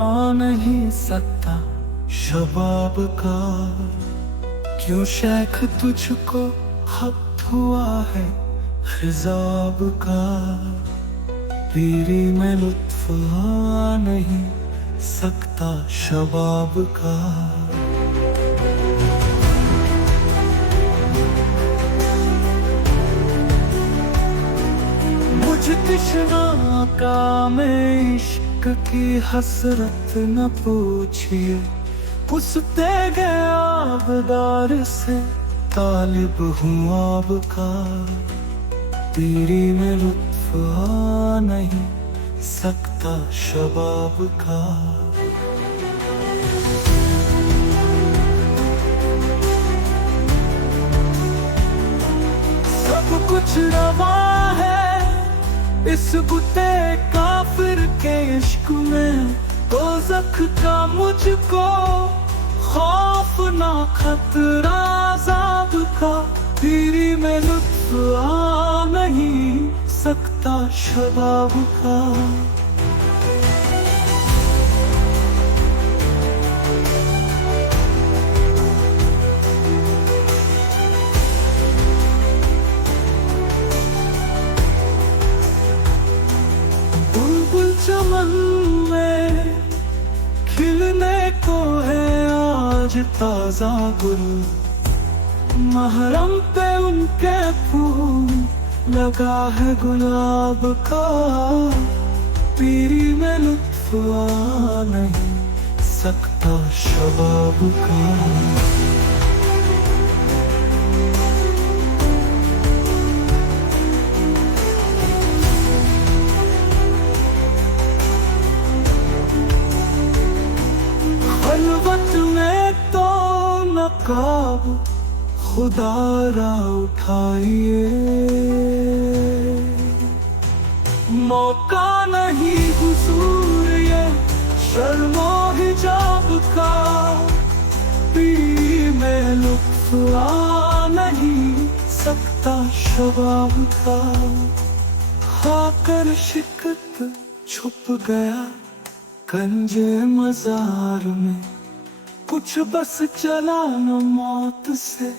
आ नहीं सकता शबाब का। क्यों शेख तुझको हक हुआ है खिजाब का। पीरी में लुत्फ आ नहीं सकता शबाब का। मुझ तिश्ना का में इश्क की हसरत न पूछिए। उस तेगे आबदार से तालिब हूँ आब का। पीरी में लुत्फ आ नहीं सकता शबाब का। सब कुछ रवा है इस बुते काफिर के इश्क में। दोज़ख का मुझको खौफ ना खतरा अज़ाब का। पीरी में लुत्फ आ नहीं सकता शबाब का। बुलबुल चमन में खिलने को है आज ताजा गुल। महरम पे उनके फूल लगा है गुलाब का। पीरी में लुत्फ आ नहीं सकता शबाब का। खलवत में तो नकाब खुदारा उठाइए। मौका नहीं हुजूर ये शर्मो हिजाब का। पीरी में लुत्फ आ नहीं सकता शबाब का। खाकर शिकत छुप गया गंजे मजार में। कुछ बस चला न मौत से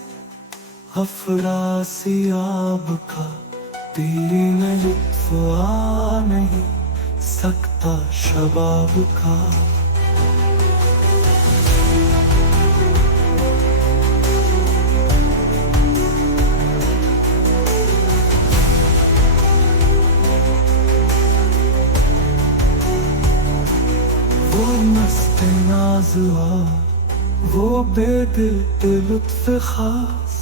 अफरासी आब का। पीरी में लुत्फ आ नहीं सकता शबाब का। वो मस्त नाज़ुआ वो बेदिल लुत्फ खास।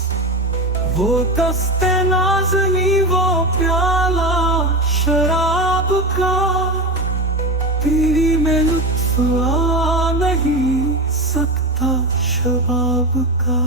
वो दस्ते नाज़नी वो प्याला शराब का। पीरी में लुत्फ आ नहीं सकता शबाब का।